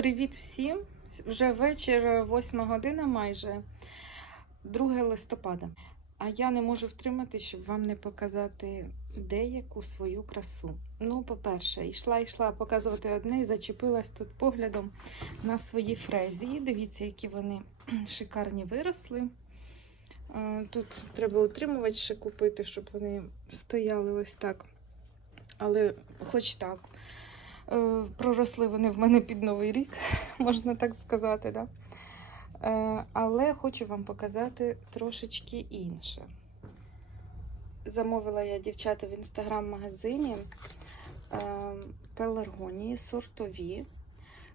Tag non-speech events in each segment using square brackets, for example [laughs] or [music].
Привіт всім! Вже вечір, 8 година майже 2 листопада. А я не можу втримати, щоб вам не показати деяку свою красу. Ну, по-перше, йшла, йшла показувати одне і зачепилась тут поглядом на свої фрезії. Дивіться, які вони [clears throat] шикарні виросли. Е, Тут треба утримувач ще купити, щоб вони стояли ось так. Але хоч так. Е, Проросли вони в мене під Новий рік, [laughs] можна так сказати. Да? Е, Але хочу вам показати трошечки інше. Замовила я дівчата в інстаграм-магазині е, пеларгонії сортові.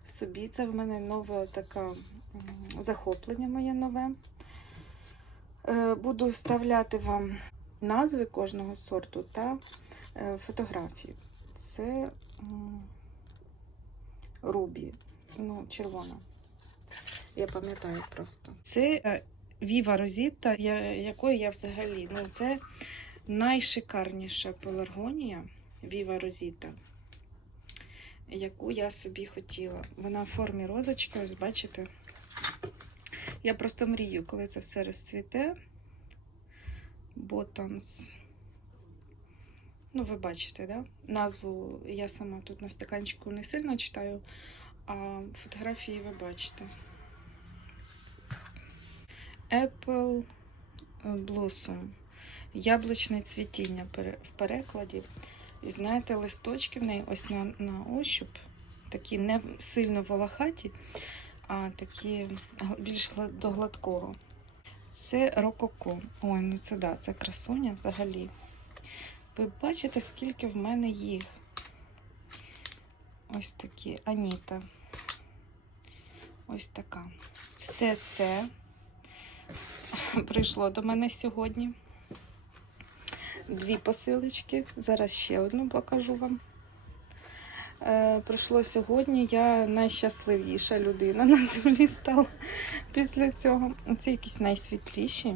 Собі це в мене нове таке захоплення моє нове. Буду вставляти вам назви кожного сорту та фотографії. Це Рубі, ну, червона. Я пам'ятаю просто. Це е, Віва Розіта, якої я взагалі. Ну, це найшикарніша пеларгонія Віва Розіта, яку я собі хотіла. Вона в формі розочки, ось бачите. Я просто мрію, коли це все розцвіте. Bottoms. Ну, ви бачите, да? Назву я сама тут на стаканчику не сильно читаю, а фотографії ви бачите. Apple Blossom. Яблучне цвітіння в перекладі. І знаєте, листочки в неї ось на, на ощуп, такі не сильно волохаті, а такі більш до гладкого. Це рококо. Ой, ну це да, це красуня взагалі. Ви бачите, скільки в мене їх. Ось такі Аніта. Ось така. Все це прийшло до мене сьогодні. Дві посилочки. Зараз ще одну покажу вам. Е, прийшло сьогодні. Я найщасливіша людина [laughs] на землі стала після цього. Це якісь найсвітліші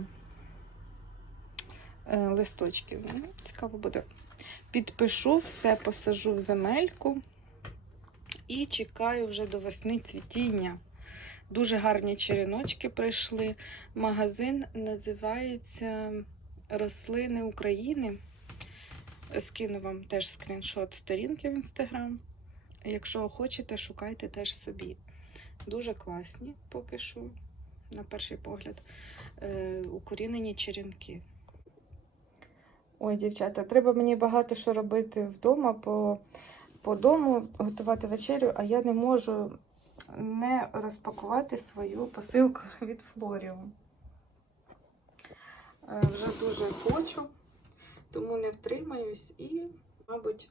е, листочки. Ну, Цікаво буде. Підпишу, все посажу в земельку і чекаю вже до весни цвітіння. Дуже гарні череночки прийшли. Магазин називається Рослини України. Скину вам теж скріншот сторінки в інстаграм. Якщо хочете, шукайте теж собі. Дуже класні, поки що, на перший погляд, е, укорінені черенки. Ой, дівчата, треба мені багато що робити вдома по, по дому, готувати вечерю, а я не можу не розпакувати свою посилку [laughs] від Флоріум. Е, Вже дуже хочу, тому не втримаюсь і, мабуть,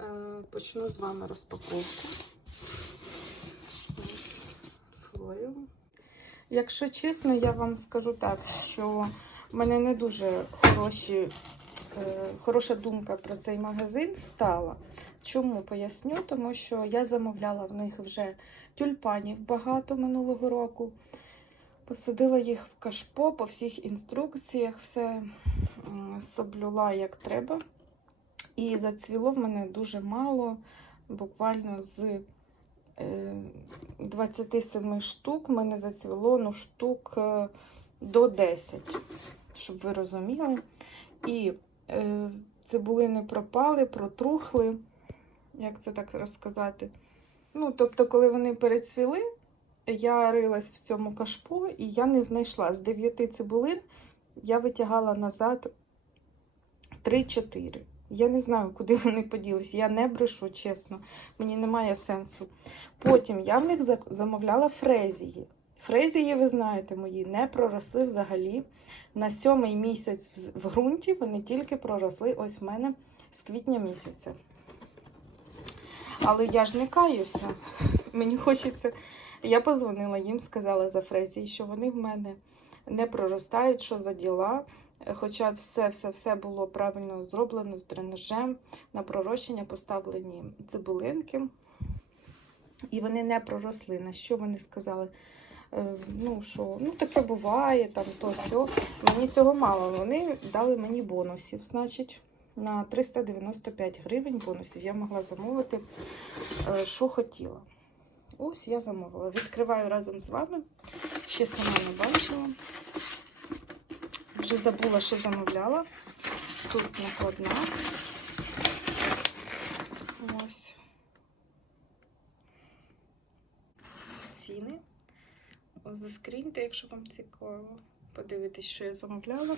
е, почну з вами розпаковку. Ось Флоріум. Якщо чесно, я вам скажу так, що в мене не дуже хороші, хороша думка про цей магазин стала. Чому поясню? Тому що я замовляла в них вже тюльпанів багато минулого року. Посадила їх в кашпо по всіх інструкціях, все соблюла як треба. І зацвіло в мене дуже мало, буквально з е, 27 штук в мене зацвіло ну, штук е, до 10, щоб ви розуміли. І е, цибулини пропали, протрухли, як це так розказати. Ну, тобто, коли вони перецвіли, я рилась в цьому кашпо, і я не знайшла з 9 цибулин, я витягала назад 3-4. Я не знаю, куди вони поділись. Я не брешу, чесно. Мені немає сенсу. Потім я в них замовляла фрезії. Фрезії, ви знаєте, мої не проросли взагалі. На сьомий місяць в ґрунті вони тільки проросли ось в мене з квітня місяця. Але я ж не каюся. Мені хочеться. Я позвонила їм, сказала за фрезії, що вони в мене не проростають, що за діла. Хоча все-все-все було правильно зроблено з дренажем, на пророщення поставлені цибулинки. І вони не проросли. На що вони сказали? Е, Ну, що, ну таке буває, там то сьо. Мені цього мало. Вони дали мені бонусів, значить, на 395 гривень бонусів я могла замовити, е, що хотіла. Ось я замовила. Відкриваю разом з вами. Ще сама не бачила. Вже забула, що замовляла. Тут накладна. Ось. Ціни. Заскріньте, якщо вам цікаво. Подивитись, що я замовляла.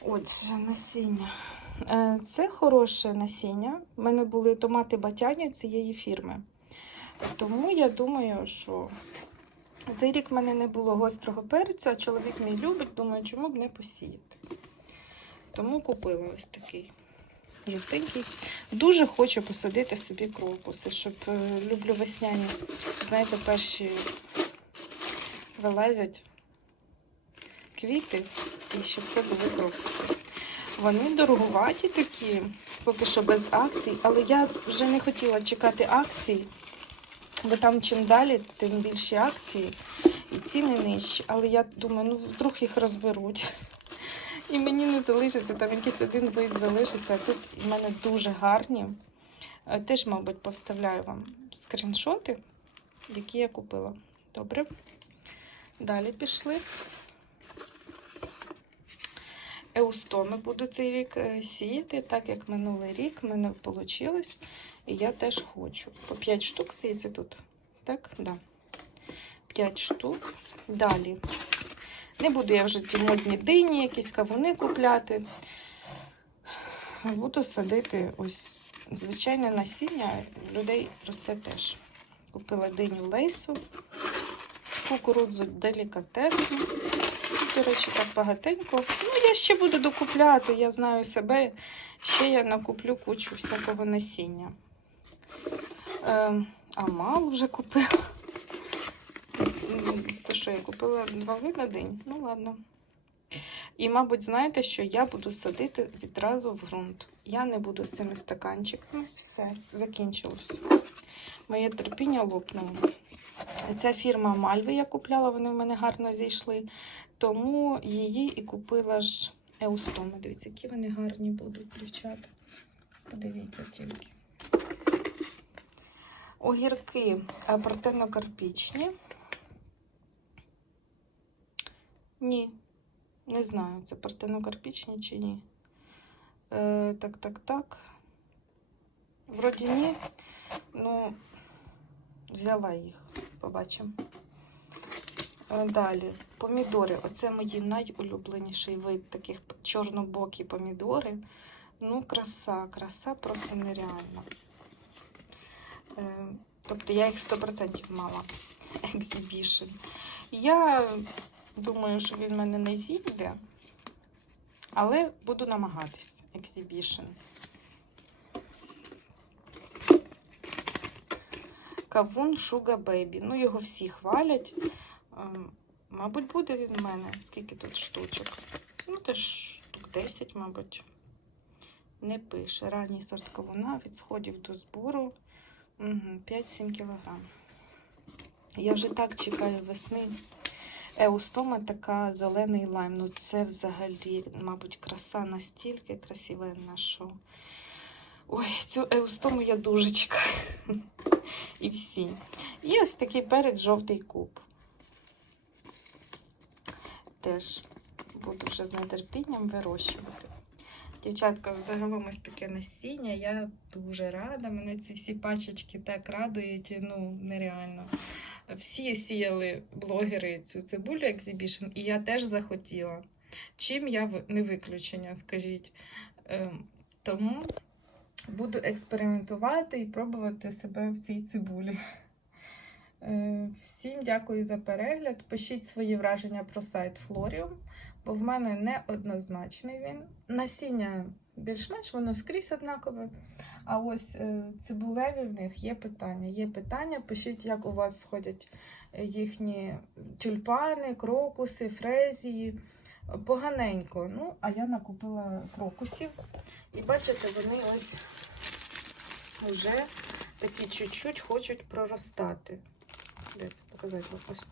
Отже, насіння. Е, Це хороше насіння. У мене були томати батяні цієї фірми. Тому я думаю, що цей рік в мене не було гострого перцю, а чоловік мій любить, думаю, чому б не посіяти. Тому купила ось такий жовтенький. Дуже хочу посадити собі крокуси, щоб е, люблю весняні. Знаєте, перші вилазять квіти, і щоб це були крокуси. Вони дороговаті такі, поки що без акцій, але я вже не хотіла чекати акцій, бо там чим далі, тим більші акції і ціни нижчі. Але я думаю, ну вдруг їх розберуть. І мені не залишиться, там якийсь один вид залишиться. А тут в мене дуже гарні. Е, Теж, мабуть, повставляю вам скріншоти, які я купила. Добре. Далі пішли. Еустоми буду цей рік е, сіяти, так як минулий рік в мене вийшло. І я теж хочу. По 5 штук здається тут. Так, да. 5 штук. Далі. Не буду я вже ті модні дині, якісь кавуни купляти. Буду садити ось звичайне насіння, людей росте теж. Купила диню лейсу, кукурудзу делікатесну. До речі, так багатенько. Ну, я ще буду докупляти, я знаю себе. Ще я накуплю кучу всякого насіння. Ем, а мало вже купила. То що я купила два види на день? Ну ладно. І, мабуть, знаєте, що я буду садити відразу в ґрунт. Я не буду з цими стаканчиками. Все, закінчилось. Моє терпіння лопнуло. Ця фірма Мальви я купляла, вони в мене гарно зійшли. Тому її і купила ж Еустоми. Дивіться, які вони гарні будуть, дівчата. Подивіться тільки. Огірки протeinокарпічні. Ні, не знаю, це протeinокарпічні чи ні. Е, так, так, так. Вроді ні. Ну, взяла їх, побачимо. Е, Далі, помідори. Оце мої найулюбленіший вид таких чорнобокі помідори. Ну, краса, краса просто нереальна. Е, Тобто я їх 100% мала. [laughs] Exhibition. Я думаю, що він в мене не зійде, але буду намагатись. Exhibition. Кавун Sugar Baby. Ну, його всі хвалять. Ем, Мабуть, буде він мене. Скільки тут штучок? Ну, теж штук 10, мабуть. Не пише. Ранній сорт кавуна від сходів до збору. Угу, 5-7 кг. Я вже так чекаю весни. Еустома така зелений лайм. Ну це взагалі, мабуть, краса настільки красивенна, що. Ой, цю еустому я дуже чекаю. І всі. І ось такий перець жовтий куб. Теж буду вже з нетерпінням вирощувати. Дівчатка, загалом ось таке насіння. Я дуже рада. Мене ці всі пачечки так радують, ну нереально. Всі сіяли блогери цю цибулю Exhibition, і я теж захотіла. Чим я не виключення, скажіть. Ем, Тому буду експериментувати і пробувати себе в цій цибулі. Е, Всім дякую за перегляд. Пишіть свої враження про сайт Florium, бо в мене неоднозначний він. Насіння більш-менш воно скрізь однакове. А ось е, цибулеві в них є питання. Є питання, пишіть, як у вас сходять їхні тюльпани, крокуси, фрезії. Поганенько. Ну, а я накупила крокусів. І бачите, вони ось вже такі чуть-чуть хочуть проростати. Де це показати? Ось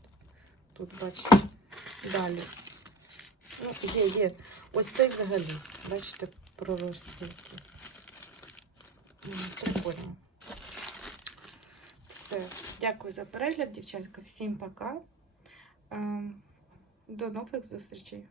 тут, бачите. Далі. Ну, є, є. Ось цей взагалі. Бачите, проростки Прикольно. Все. Дякую за перегляд, дівчатка. Всім пока. Ем, До нових зустрічей.